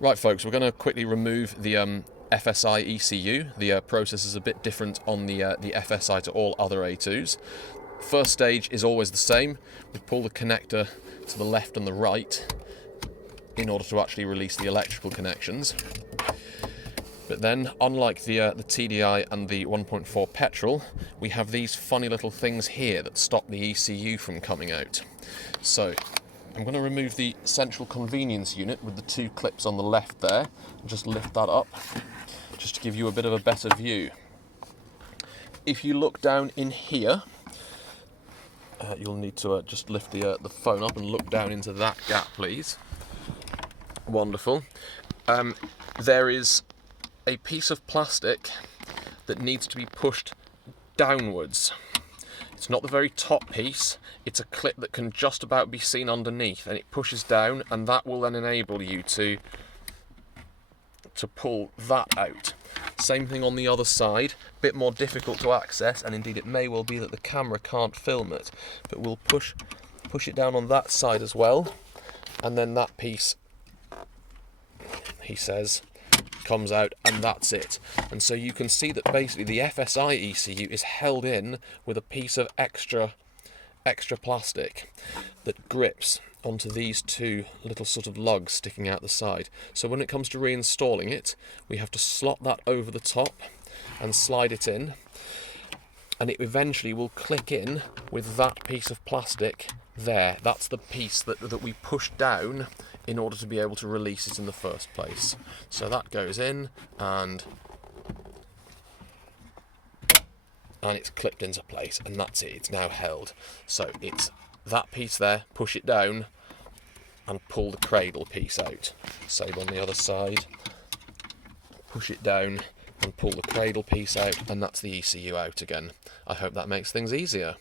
Right folks, we're going to quickly remove the FSI ECU. The process is a bit different on the FSI to all other A2s. First stage is always the same. We pull the connector to the left and the right in order to actually release the electrical connections. But then, unlike the TDI and the 1.4 petrol, we have these funny little things here that stop the ECU from coming out. So I'm going to remove the central convenience unit with the two clips on the left there, and just lift that up, just to give you a bit of a better view. If you look down in here, you'll need to just lift the phone up and look down into that gap, please. Wonderful. There is a piece of plastic that needs to be pushed downwards. It's not the very top piece, it's a clip that can just about be seen underneath, and it pushes down, and that will then enable you to pull that out. Same thing on the other side, a bit more difficult to access, and indeed it may well be that the camera can't film it, but we'll push it down on that side as well, and then that piece, he says, comes out, and that's it. And so you can see that basically the FSI ECU is held in with a piece of extra plastic that grips onto these two little sort of lugs sticking out the side. So when it comes to reinstalling it, we have to slot that over the top and slide it in, and it eventually will click in with that piece of plastic there. That's the piece that we push down in order to be able to release it in the first place. So that goes in, and it's clipped into place, and that's it, it's now held. So it's that piece there, push it down and pull the cradle piece out. Same on the other side, push it down and pull the cradle piece out, and that's the ECU out again. I hope that makes things easier.